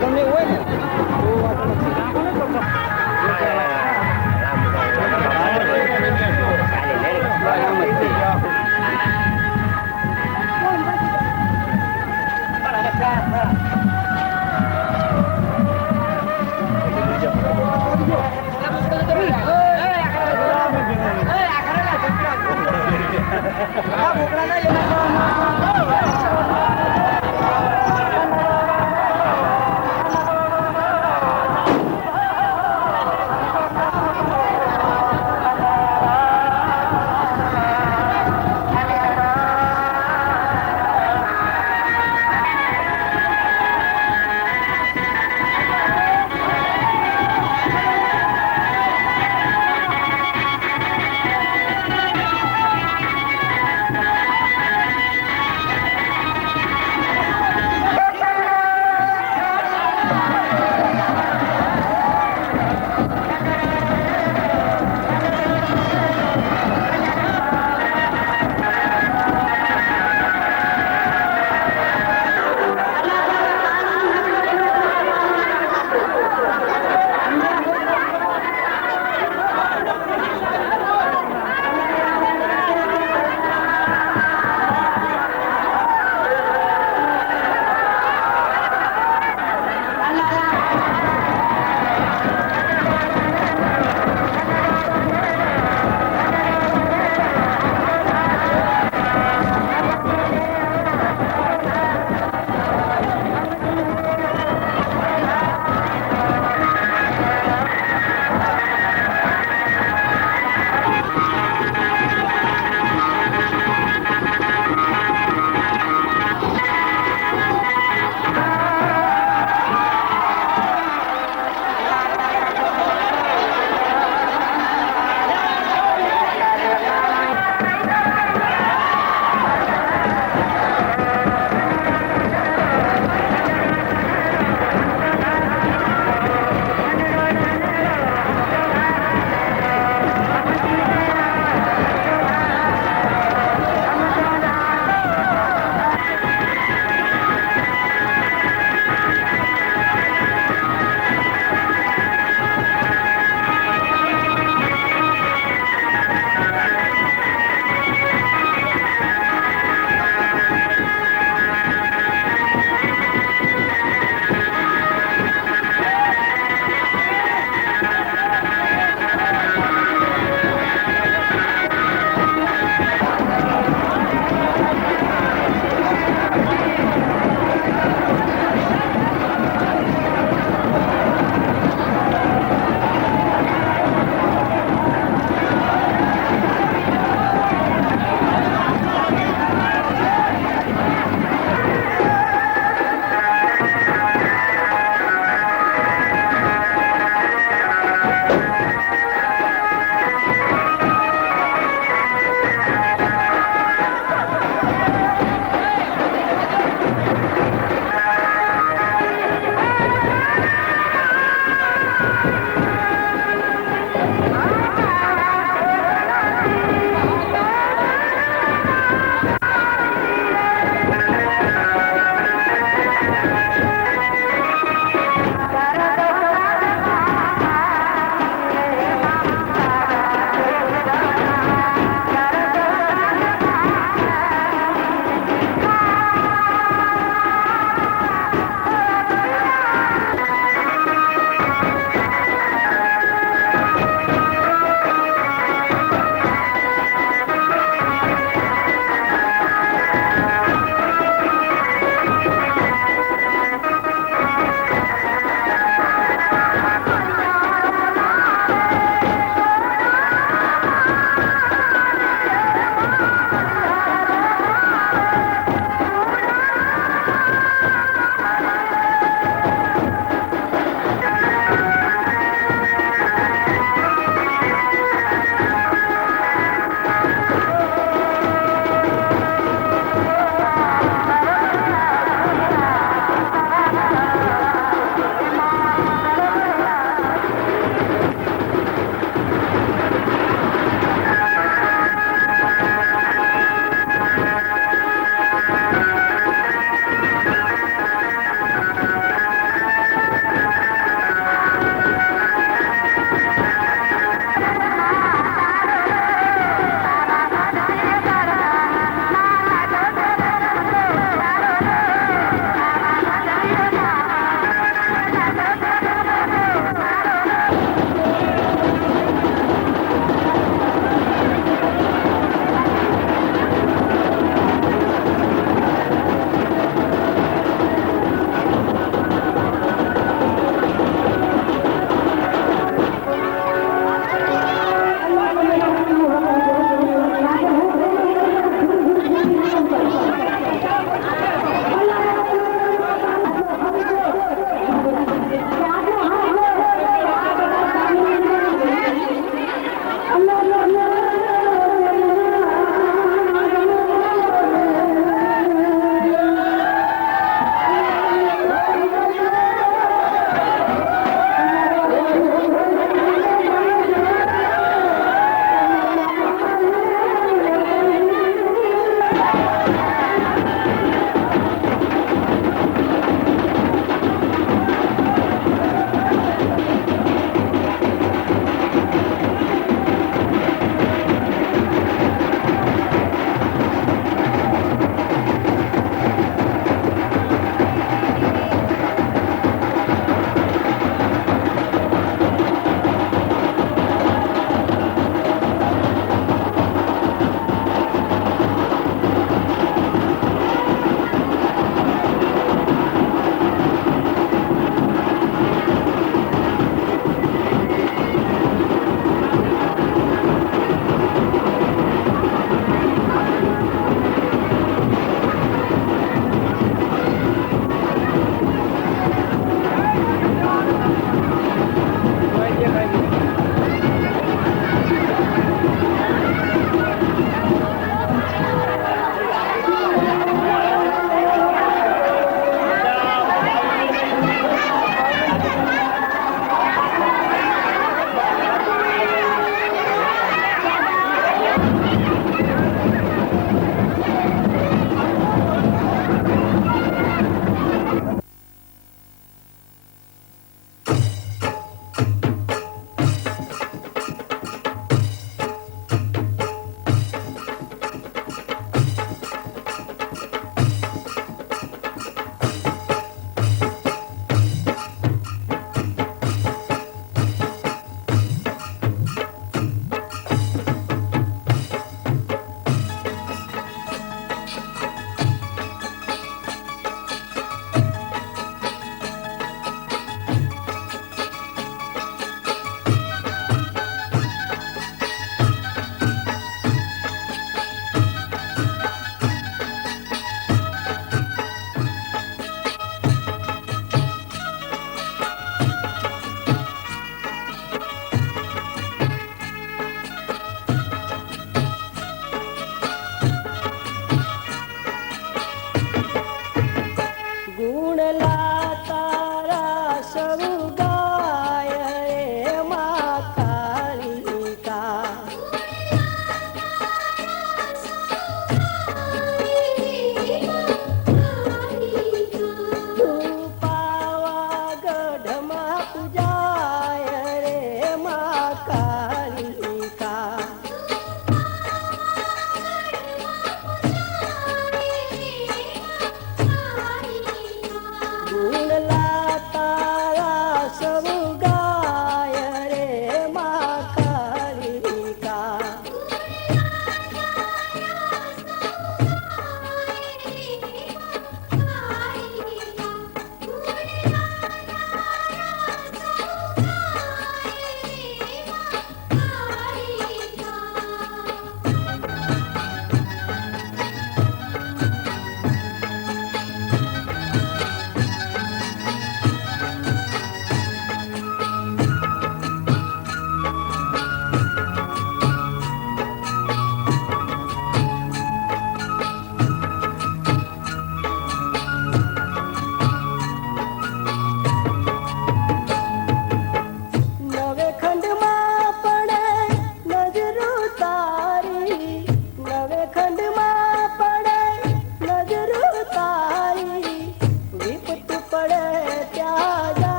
ગમે એવું હોય ને તો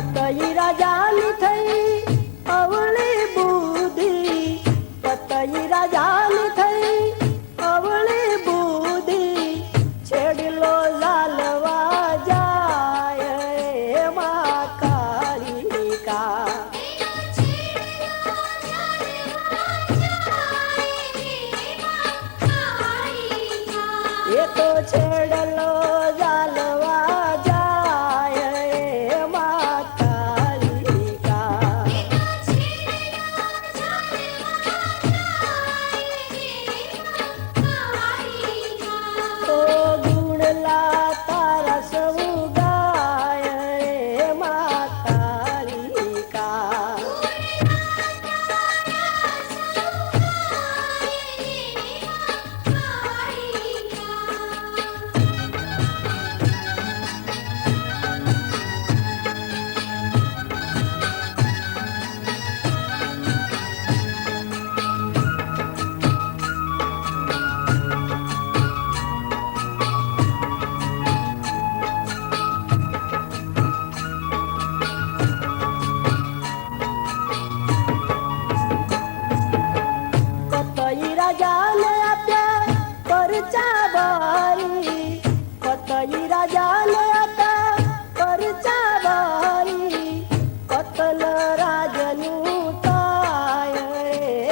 પતઈ રાજાની થઈ અવળી બુદ્ધિ, પતઈ રાજાની થઈ અવળી બુદ્ધિ, છેડલો લાલવા જાય એમાં કાલિકા. એ તો છેડલો જાલવા જાય એમાં કાલિકા. તો ગુણલા તારા સૌ ગાય એમાં કાલિકા. પતઈ રાજાને આપ્યા પરચા બારી, પતઈ રાજાને આપ્યા પરચા બારી, પતન રાજનું થાય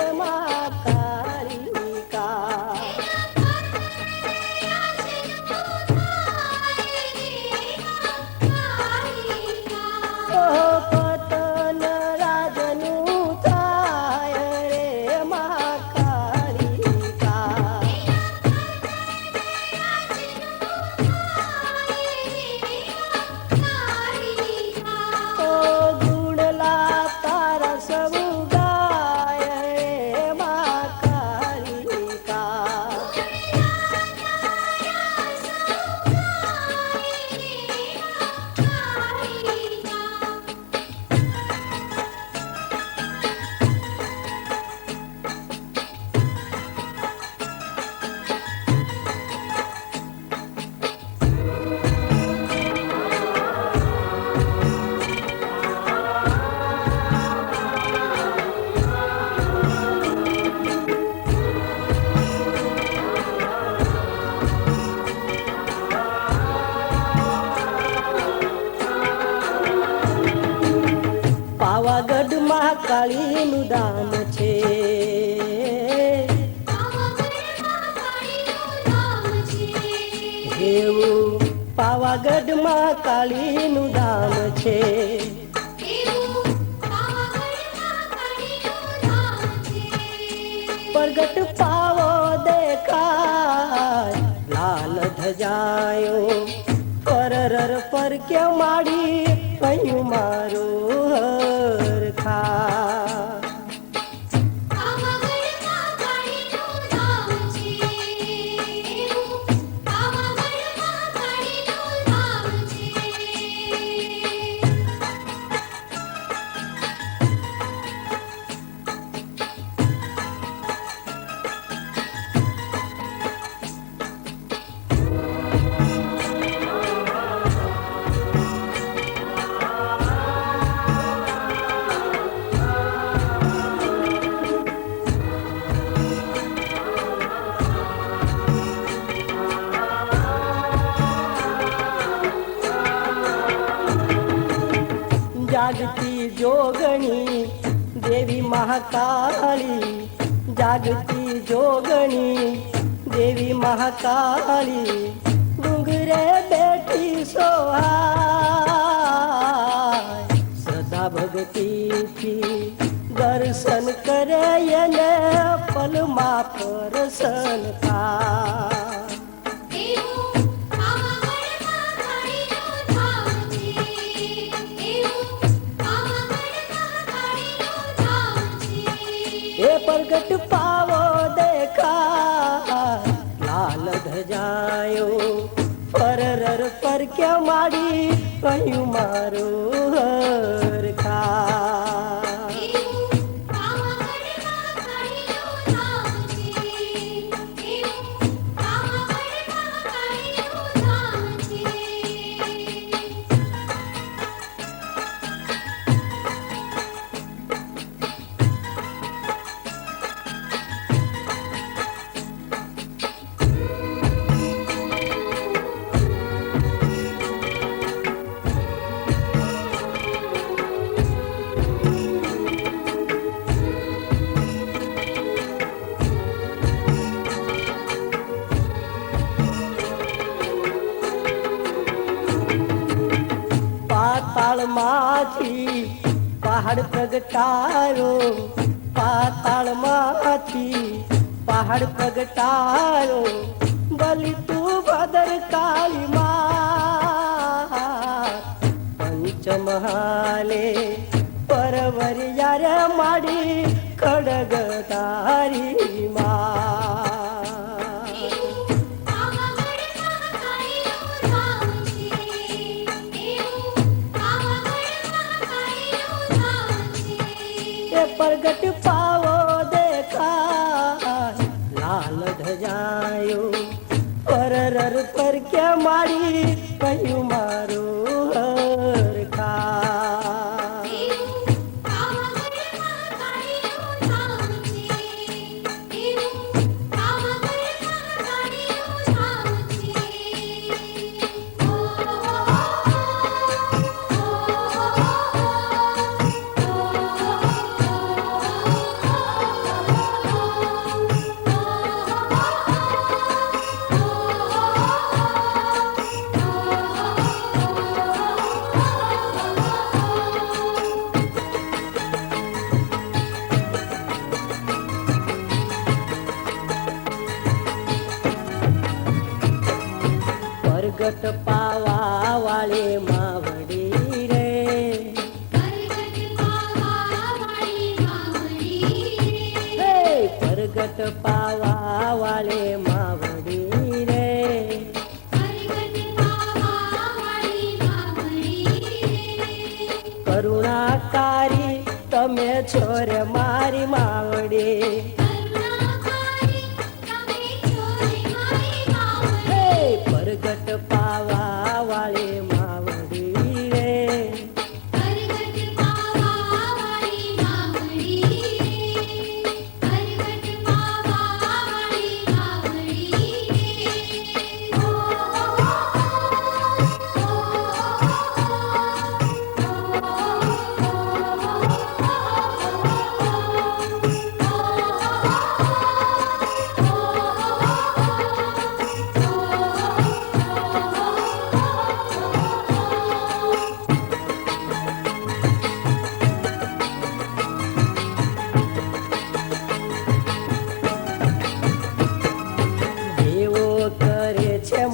એમાં કાલિકા. પતન રાજનું થાય એમાં કાલિકા. તો ગુણલા તારા સૌ ગાય એમાં કાલિકા. પાવાગઢમાં કાળીનું ધામ છે, એવું પાવાગઢમાં કાળીનું ધામ છે. પ્રગટ પાવો દેખાય લાલ ધજાયો, પરર પર કે માડી કયું મારું હરખા. જાગતી જોગણી દેવી મહાકાળી, જાગતી જોગણી દેવી મહાકાળી, ડુંગરે બેઠી સોહાય, સદા ભક્તિથી દર્શન કરે એને પલમાં પરસન થાય. એ પ્રગટ પાવો દેખા લાલ ધજાયો, પરર પર કે માડી કયું મારું હરખા. પહાડ પ્રગટાયો પાતાળમાંથી, પહાડ પ્રગટાયો બલી તું ભદર કાળી માં, પંચમહાલે પરવરિયા રે માડી ખડગ તારી માં. એ પ્રગટ પાવો દેખાય લાલ ધજાયો પરર પર કે મારી કહ્યું મારું હરખા. પ્રગટ પાવા વાળે માવડી રે, પ્રગટ પાવા વાળે માવડી રે, કરુણાકારી તમે છો રે મારી માવડી. પ્રગટ પાવા વાળે માવડી રે,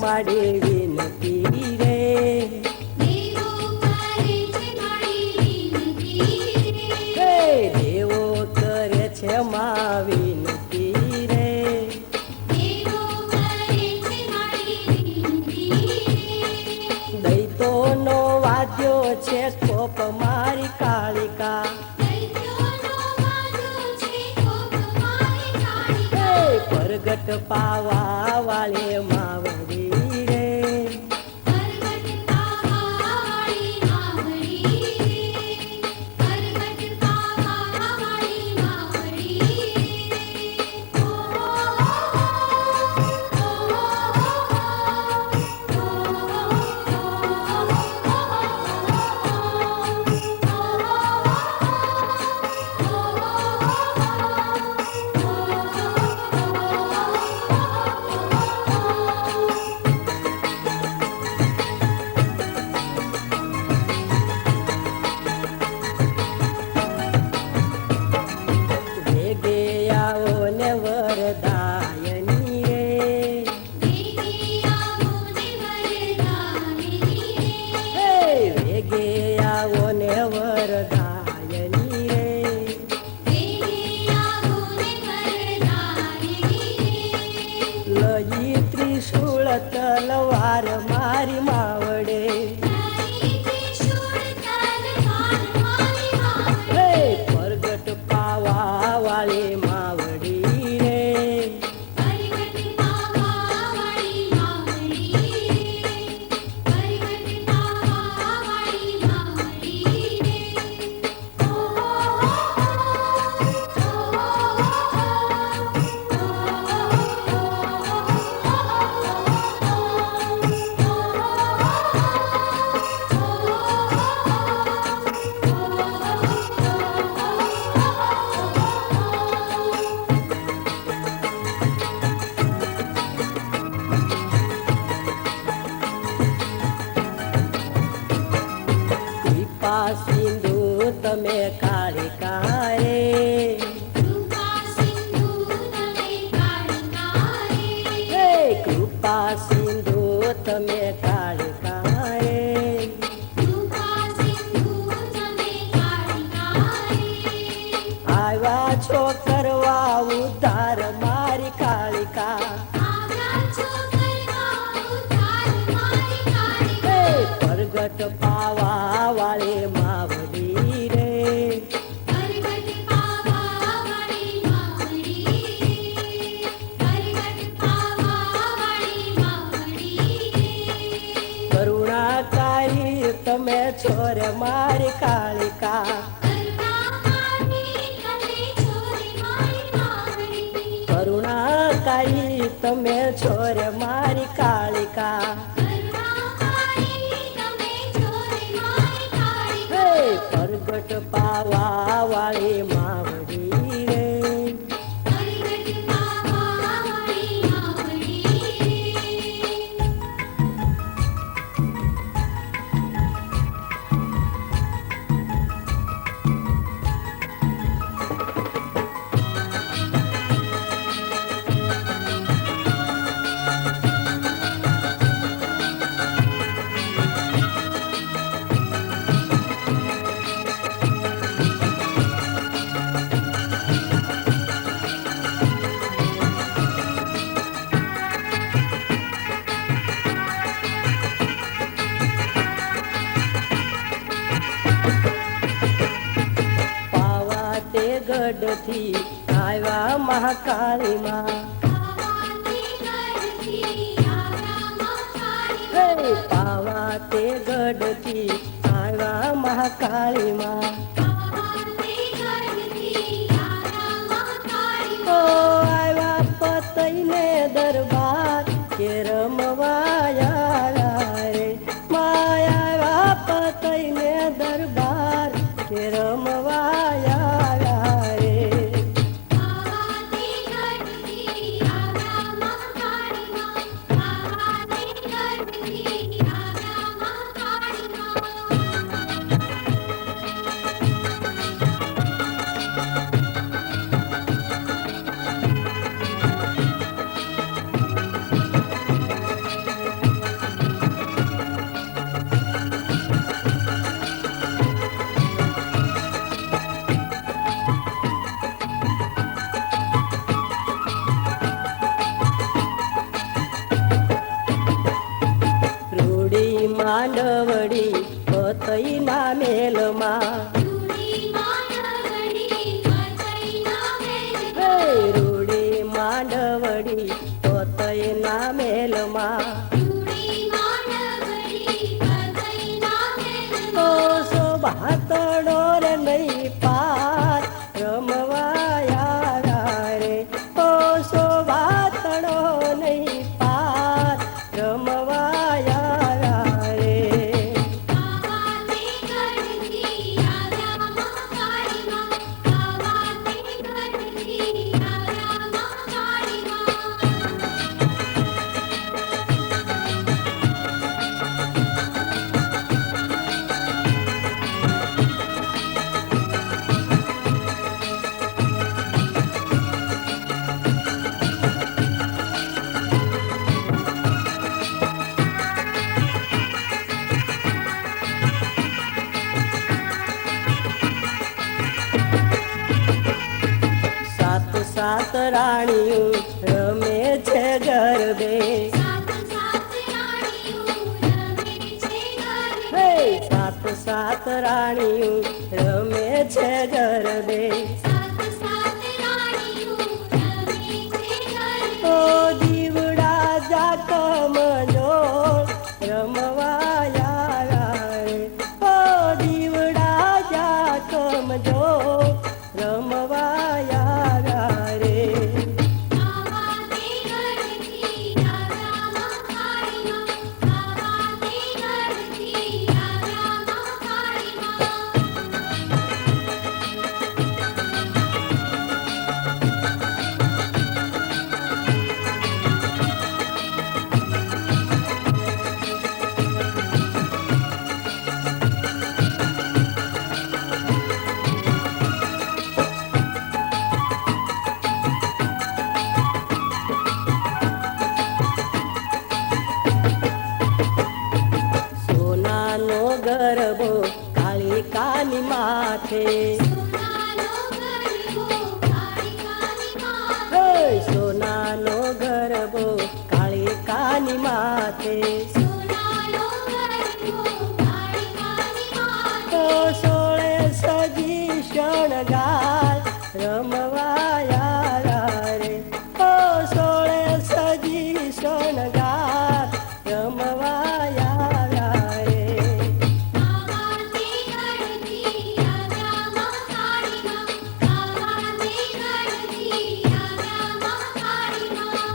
માડી વિનતી રે, દેવો કરે છે મા વિનતી રે, દૈતો નો વાદ્યો છે કોપ મારી કાળિકા, પ્રગટ પાવા વાળે માવડી રે, તલવાર મારી માવડે, પ્રગટ પાવા વાળે માવડી રે, તમે કાળિકા રે. કૃપા સિંધુ તમે કાળિકા રે. હે કૃપા સિંધુ તમે કાળિકા રે. કૃપા સિંધુ તમે કાળિકા રે. આવ્યા છો કરવા ઉદ્ધાર મારી કાળિકા. આવ્યા છો કરવા ઉદ્ધાર મારી કાળિકા. હે પ્રગટ પાવા વાળી માવડી રે. પ્રગટ પાવા વાળી માવડી રે. પ્રગટ પાવા વાળી માવડી રે. કરુણાકારી તમે છો રે મારી કાળિકા. કરુણાકારી તમે છો રે મારી માવડી. કરુણાકારી તમે છો રે મારી કાળિકા. કરુણાકારી તમે છો રે મારી કાળિકા. હે પ્રગટ પાવા વાળી માવડી રે. પ્રગટ પાવા વાળી માવડી રે. પાવા તે ગઢથી આવ્યા મહાકાળીમાં. પાવાથી ગઢથી આવ્યા મહાકાળી. હે પાવા તે ગઢથી આવ્યા મહાકાળીમાં. પાવાથી ગઢથી આવ્યા મહાકાળી. ઓ આવ્યા પતઈને દરબાર કે રમવાયા રે. માયા પતઈને દરબાર કે રમવાયા રે. પાવાથી ગઢથી આવ્યા મહાકાળીમાં. પાવાથી ગઢથી આવ્યા મહાકાળીમાં. રૂડી માંડવડી પતઈના મેલમાં. રૂડી માંડવડી પતઈના મેલમાં. હે રૂડી માંડવડી પતઈના મેલમાં. રૂડી માંડવડી પતઈના મેલમાં. ઓ શોભાતડો રે નહીં પાર રમવાયા રે. ઓ શોભાતડો નહીં પાર રમવાયા રે. પાવાથી ગઢથી આવ્યા મહાકાળીમાં. પાવાથી ગઢથી આવ્યા મહાકાળીમાં. સાત સાત રાણીઓ રમે છે ગરબે. સાત સાત રાણીઓ રમે છે ગરબે. હે સાત સાત રાણીઓ રમે છે ગરબે. સાત સાત રાણીઓ રમે છે ગરબે. ઓ દીવડા જાકમ જો રમવાયા રે. ઓ દીવડા જાકમ જો રમવાયા રે. પાવાથી ગઢથી આવ્યા મહાકાળીમાં. પાવાથી ગઢથી આવ્યા મહાકાળીમાં. માથે સોનાનો ગરબો કાળિકાની માથે હે સોનાનો ગરબો કાળિકાની માથે સોનાનો ગરબો કાળિકાની માથે ઓ સોળે સજી શણગાર રમવાયા રે ઓ સોળે સજી શણગાર રમવાયા રે આવાતે ગળતી રાજામાં કાળીમાં આવાતે ગળતી રાજામાં કાળીમાં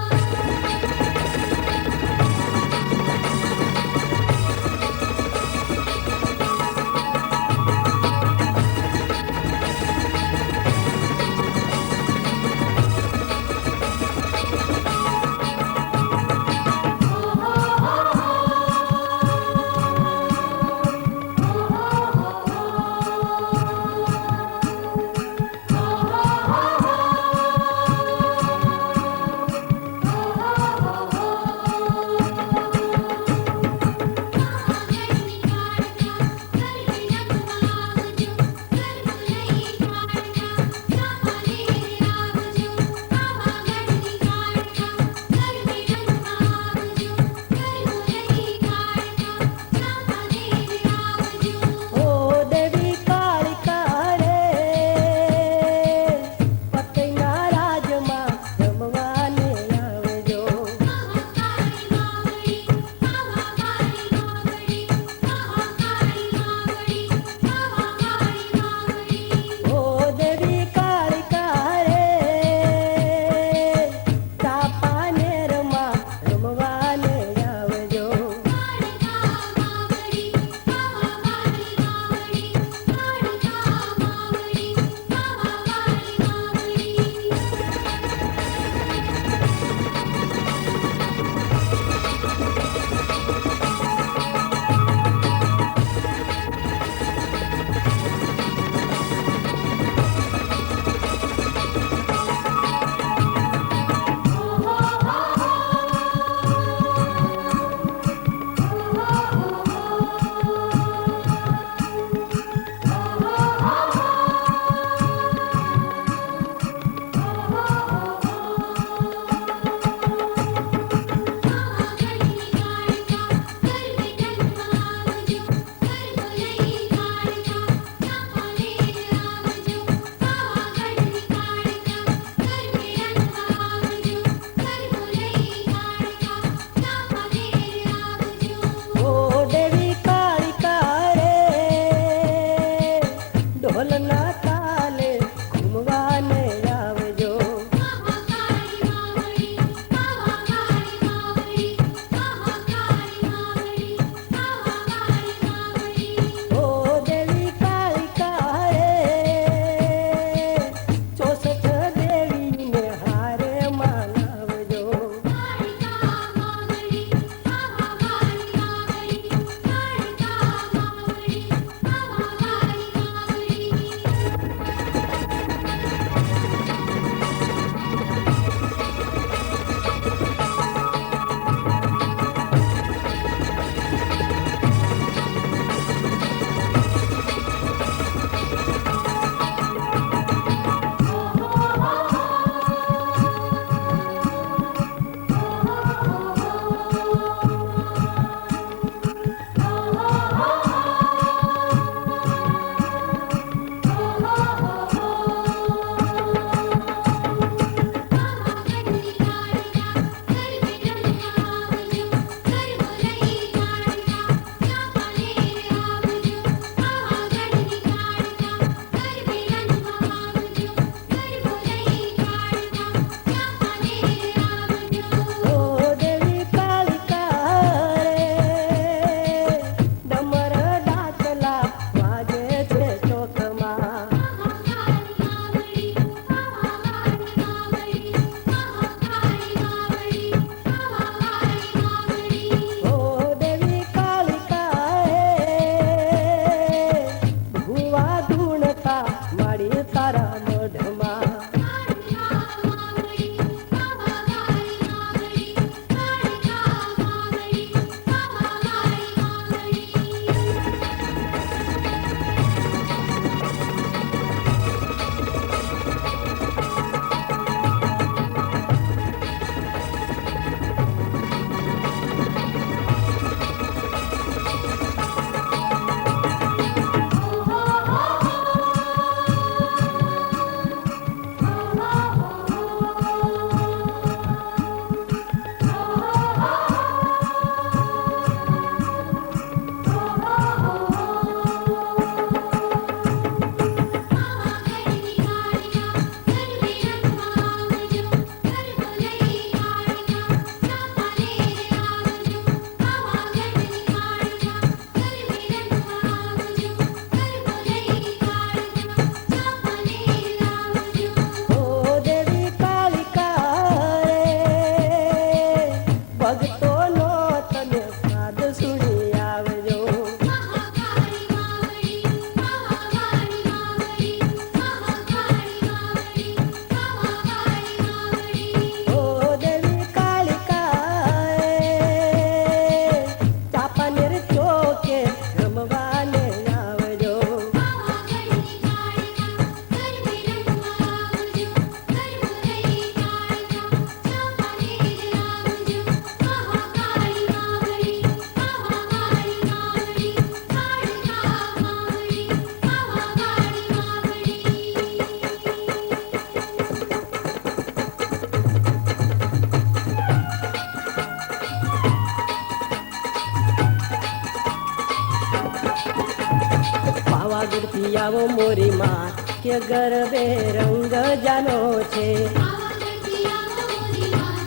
આવો મોરી માં કે ગરબે રંગ જાનો છે. પાવાગઢથી આવો મોરી માં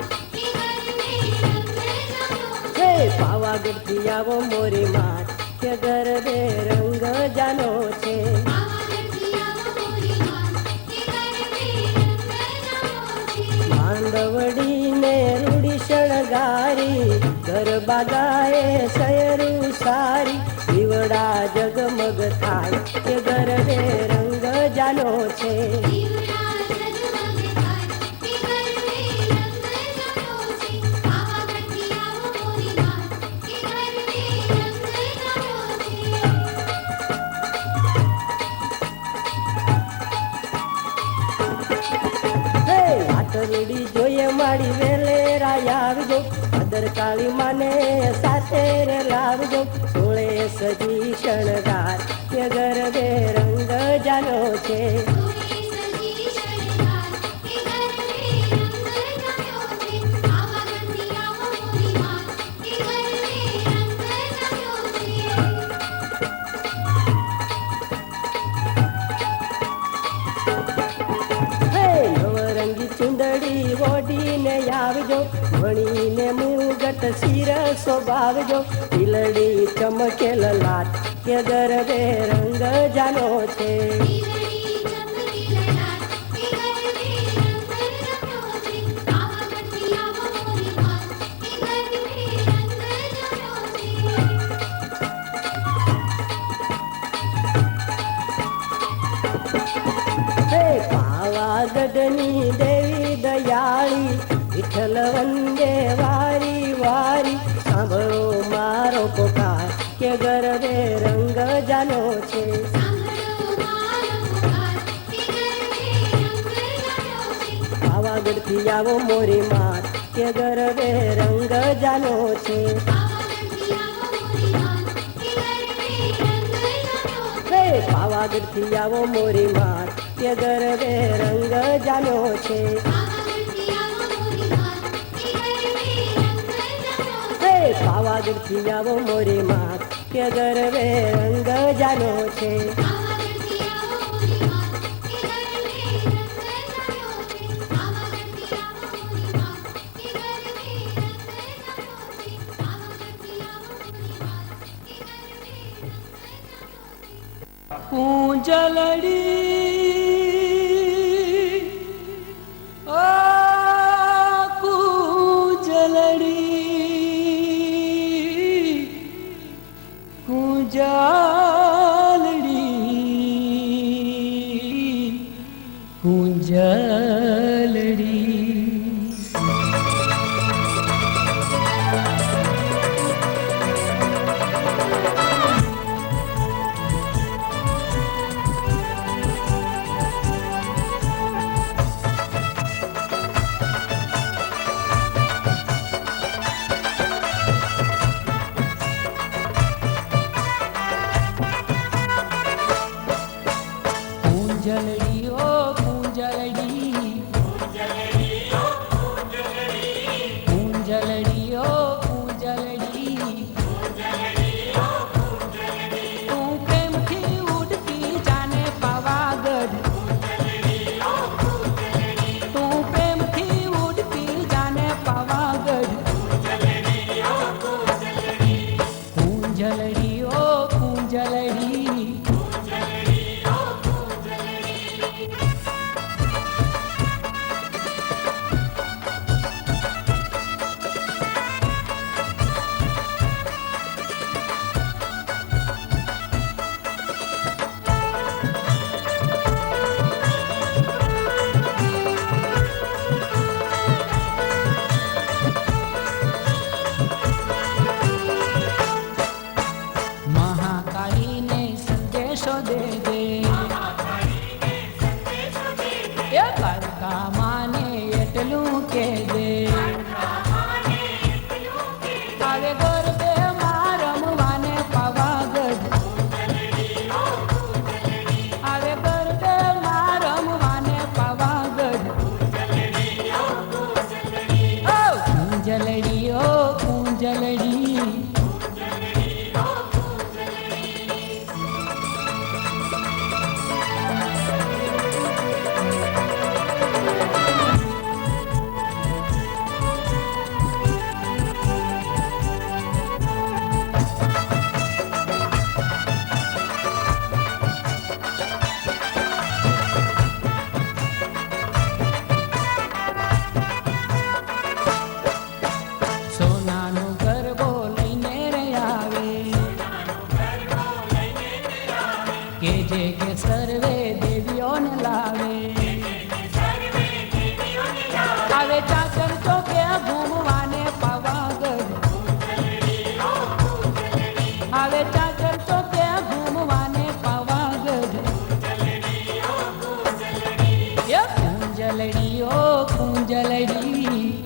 હે પાવાગઢથી આવો મોરી માં કે ગરબે રંગ જાનો છે. માંડવડી ને રૂડી શણગારી ગરબા ગાએ શયરું સારી દીવડા જગમગ થાય કે ગરબે રંગ જાનો છે. વાટરડી જોઈએ મારી વેલે રાય આવજો અદર કાળી માને સાથે રે લાવજો સોળે સજી શણગાર કે ગરબે રંગ જાનો છે. નવરંગી ચુંદડી ઓઢીને આવજો વણીને મુગટ શિર સ્વભાવજો તિલડી ચમકેલ લાટ કે ગરબે રંગ જાનો છે. પાવાગઢની દેવી દયાળી વિઠ્ઠલ વંદે વારી વારી સાંભળો મારો પોકાર કે ગરબે રંગ જાનો છે. પાવાગઢથી આવો મોરી માત કે ગરબે રંગ જાનો છે. પાવાગઢથી આવો મોરી માત કે ગરબે રંગ જાનો છે. પાવાગઢથી આવો મોરી માત કે ગરબે રંગ જાનો છે. કુંજલડી ઓ કુંજલડી કુંજલડી કુંજલડી કુંજલડી ઓ કુંજલડી કુંજલડી ઓ કુંજલડી તું પ્રેમથી ઉડતી જાને પાવાગઢ તું પ્રેમથી ઉડતી જાને પાવાગઢ કુંજલડી ઓ કુંજલડી મહાકાળીને સંદેશો દે દે એ કાળકા માને એટલું કે દે આવે ગરબે માં રમવાને પાવાગઢ આવે ગરબે માં રમવાને પાવાગઢ ઓ કુંજલડી ઓ કુંજલડી કુંજલડી ઓ કુંજલડી.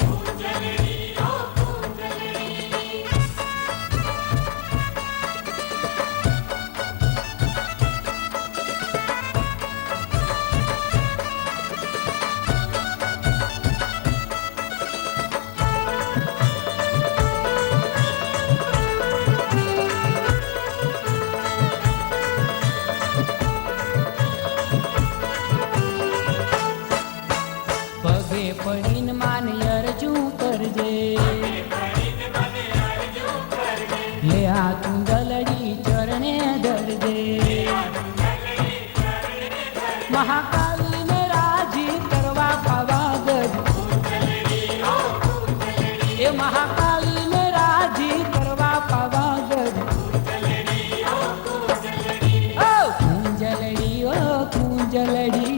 પગે પડીને માન અરજુ કરજે, લે આ કુંડલડી ચરણે ધરજે. મહાકાલીને રાજી કરવા પાવાગઢ, એ મહાકાલીને રાજી કરવા પાવાગઢ. ઓ કુંજલડી ઓ કુંજલડી.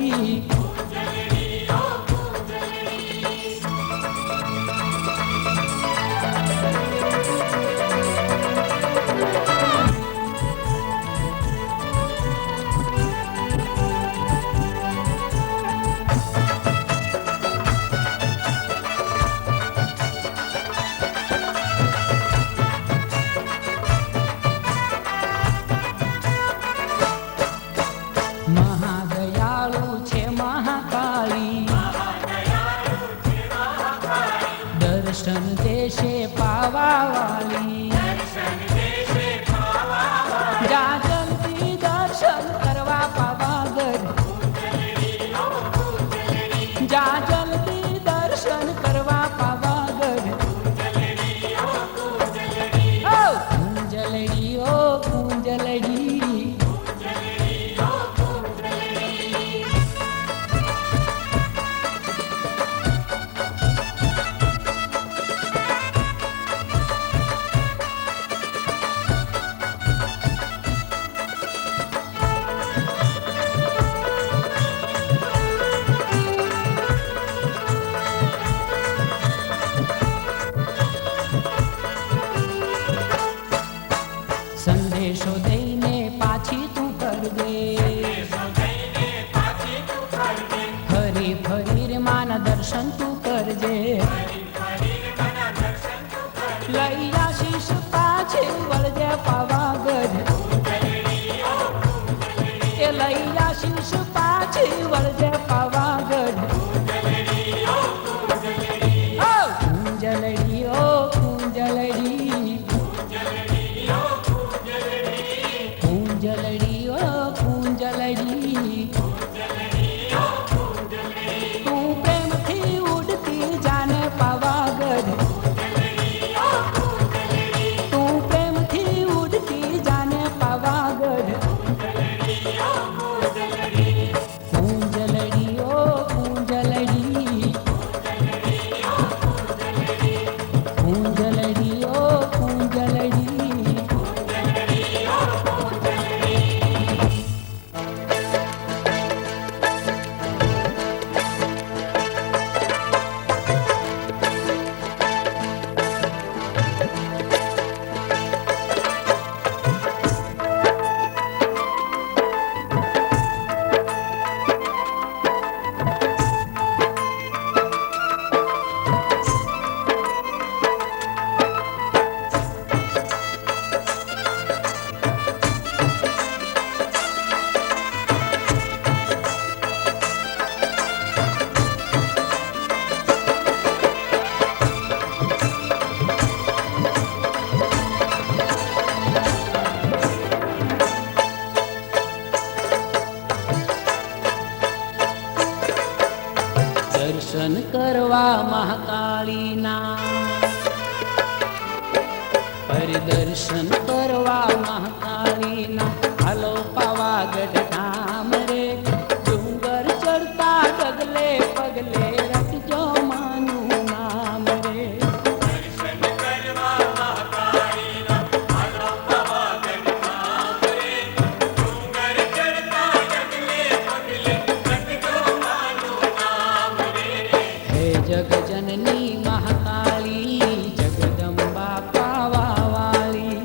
મહાદયાળુ છે મહાકાળી, દર્શન દેશે પાવાવાળી. જા જલ્દી દર્શન કરવા પાવાગઢ, જા જલ્દી દર્શન કરવા પાવાગઢ. ઓ કુંજલડી ઓ કુંજલડી. સંદેશો દઈને પાછી તું કરજે, ફરી ફરી રે માના દર્શન તું કરજે. લઈ આશીષ પાછી વળજે પાવાગઢ, એ લઈ આશીષ પાછી વળજે પાવાગઢ. ઓ કુંજલડી ઓ કુંજલડી. કુંજલડી ઓ કુંજલડી. તું પ્રેમથી ઉડતી જાને પાવાગઢ, તું પ્રેમથી ઉડતી જાને પાવાગઢ. કુંજલડી ઓ કુંજલડી. કુંજલડી ઓ કુંજલડી. દર્શન કરવા મહાકાળીના, પરિદર્શન કરવા મહાકાળીના. હાલો પાવાગઢ ધામ રે, ડુંગર ચડતા ડગલે પગલે રખજો માનું નામ રે. હે જગજનની મહાકાળી, જગદંબા પાવાવાળી.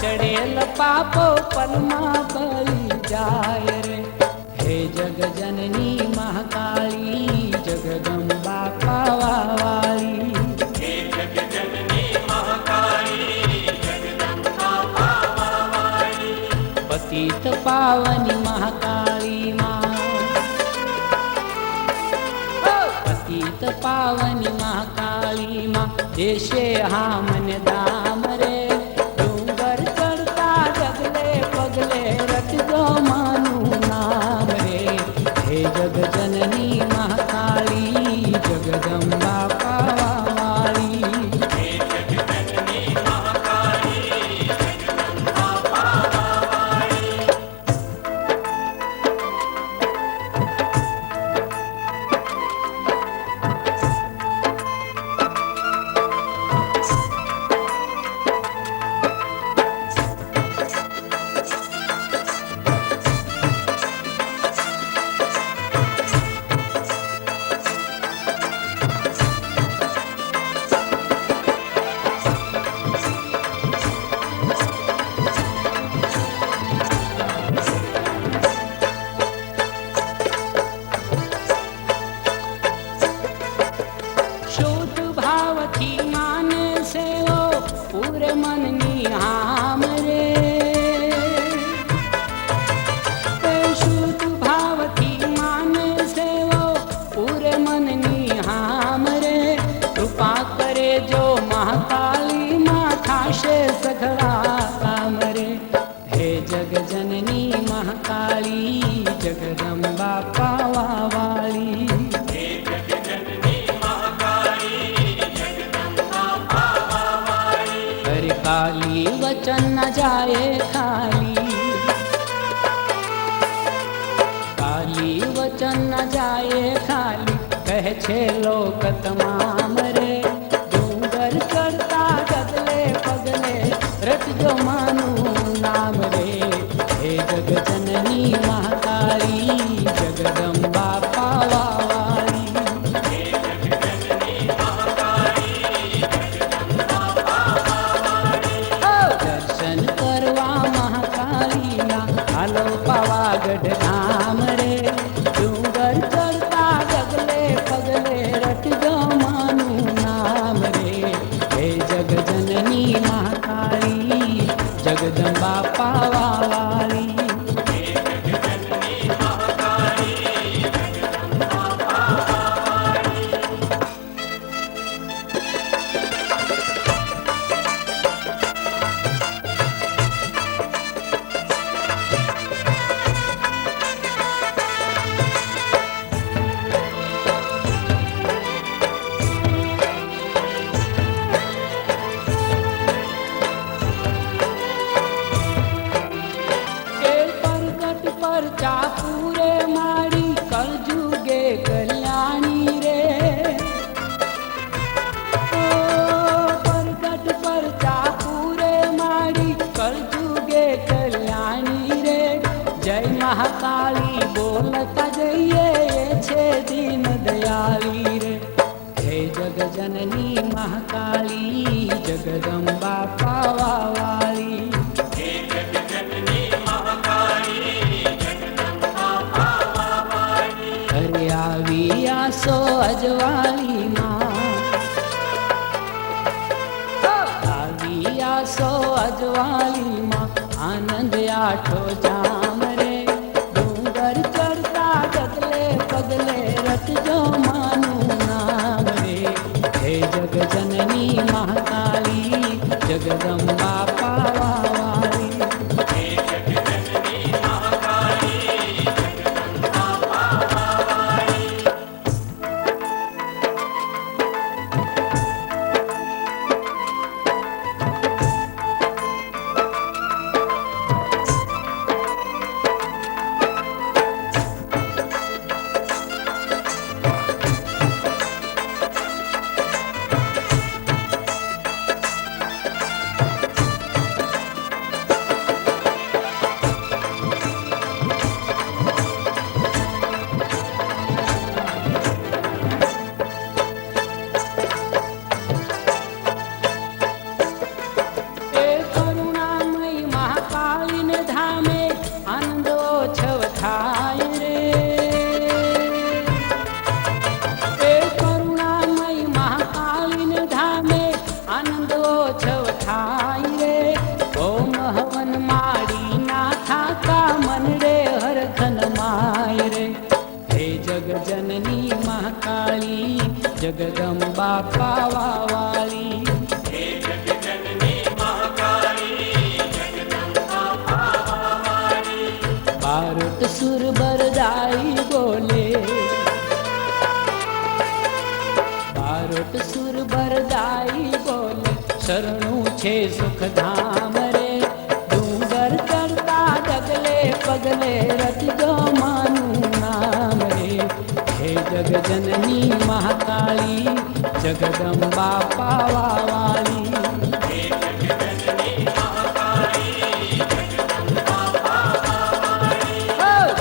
चढ़ेल पापो पलमा बली जाय रे। हे जग जननी महाकाली जगदम्बा पावा वाली। हे जग जननी महाकाली जगदम्बा पावा वाली। पतित पावनी महाकाली माँ, पतित पावनी महाकाली माँ, देशे हा मन दाम रे। डूंगर चढ़ता जगले पगले रटजो मानु नाम रे। हे जग जननी महाकाली जगदम्बा पावा वाली। हे जग जननी महाकाली जगदम्बा पावा वाली। शुद्ध भाव की माने से वो पूरे मन निहाम रे। शुद्ध भाव की माने से वो पूरे मन निहाम रे। कृपा करे जो महाकाली माँ खाशे सघड़ा काम रे। हे जग जननी महाकाली जगदम्बा पावा वाली। हे जग जननी महाकाली जगदम्बा पावा वाली। हर काली वचन न जाए खाली, काली वचन न जाए खाली, कह छे लोक तमाम रे। डूंगर चढ़ता जगले पगले रटजो मानु नाम रे। हे जग जननी महाकाली जगदम्बा पावा वाली। हे जग जननी महाकाली जगदम्बा पावा वाली। दर्शन करवा महाकाली ना हालो पावागढ़ धाम रे। डूंगर चढ़ता जगले पगले रटजो मानु नाम रे। हे जग जननी महाकाली जगदम्बा पावा वाली। हे जग जननी महाकाली जगदम्बा पावा वाली। के परगट पर चापूरे मारी कल जुगे कल्याणी रे। ओ परगट पर चापूरे मारी कल जुगे कल्याणी रे। जय महाकाली बोलता जइए ये छे दिन दयाली रे। हे जग जननी महाकाली जगदम्बा पावा वाली। हे जग जननी महाकाली जगदम्बा पावा वाली। अरे आवी आसो अजवाली माँ, आवी आसो अजवाली माँ, आनंद आठो जाम रे। डूंगर चढ़ता जगले पगले रटजो मानु नाम रे। हे जग जननी महाकाली जगदम्बा पावा वाली। हे जग जननी महाकाली जगदम्बा पावा वाली। બારોટ સુર બરદાઈ બોલે, બારોટ સુર બરદાઈ બોલે, શરણું છે સુખધામ રે. ડુંગર ચડતા ડગલે પગલે રચજો માનું નામ રે. હે જગજનની મહાકાળી, જગદંબા પાવાવાળી.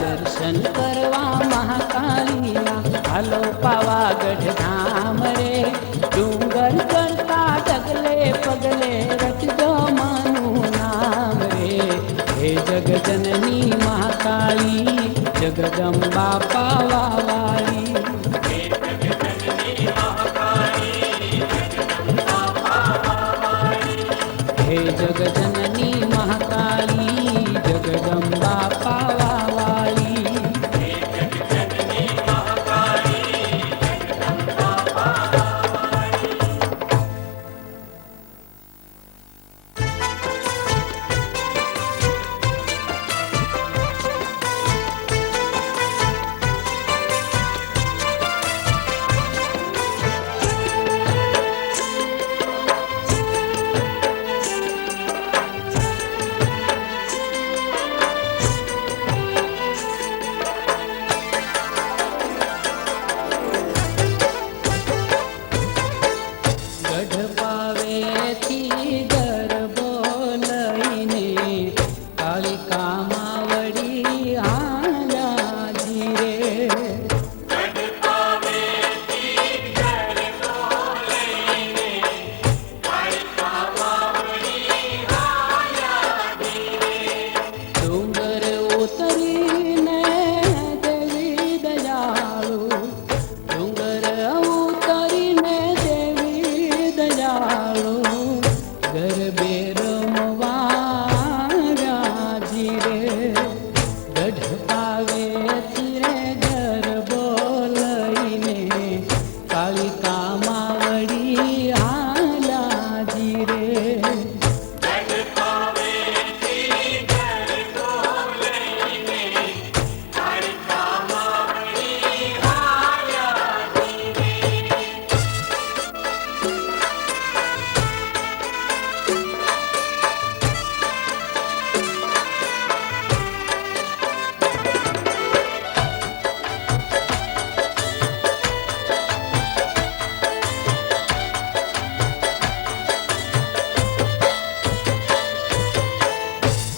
દર્શન કરવા મહાકાળીના હાલો પાવાગઢ ધામ રે. ડુંગર ચડતા ડગલે પગલે રચજો માનું નામ રે. હે જગજનની મહાકાળી, જગદંબા પાવાવાળી. હે જગજનની મહાકાળી, જગદંબા પાવાવાળી. ગઢ પાવેથી ગરબો લઈને કાલિકામાં વળી હાલાજી રે. ડુંગર ઉતરીને દેવી દયાળુ, ડુંગર ઉતરીને દેવી દયાળુ, ગરબે રમવા રાજી રે. ગઢ પાવેથી રે ગરબો લઈને કાલિકામાં વળી હાલાજી રે.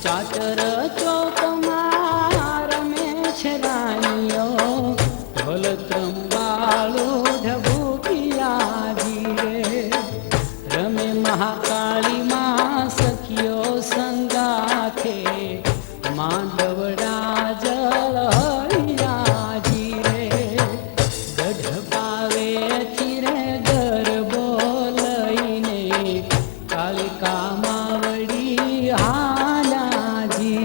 ચાચર ચોકમાં રમે છે રાણીઓ, ઢોલ ત્રંબાળો ઢબુકિયાજી રે. રમે મહાકાળીમાં સખીઓ સંગાથે, માંડવડા જળ હરિયાજી રે. ગઢ પાવેથી રે ગરબો લઈને કાલિકામાં વળી હાલાજી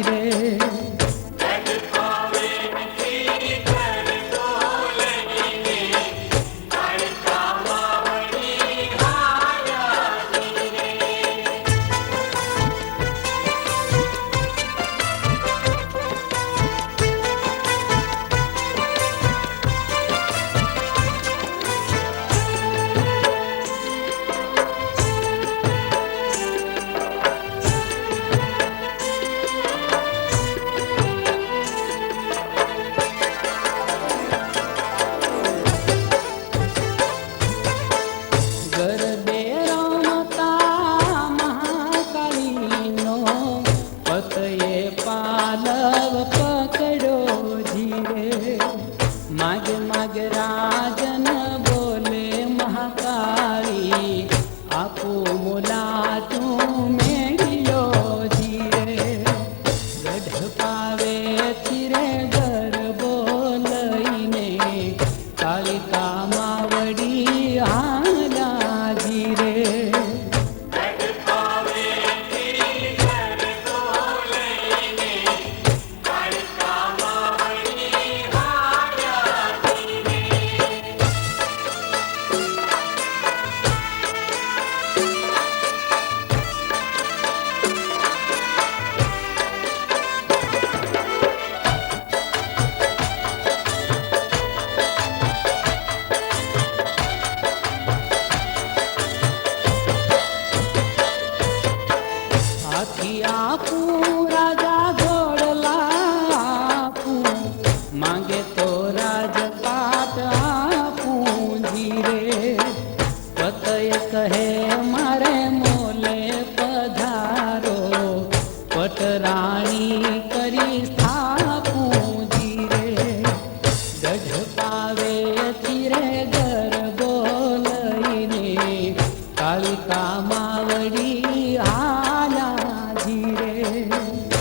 રે.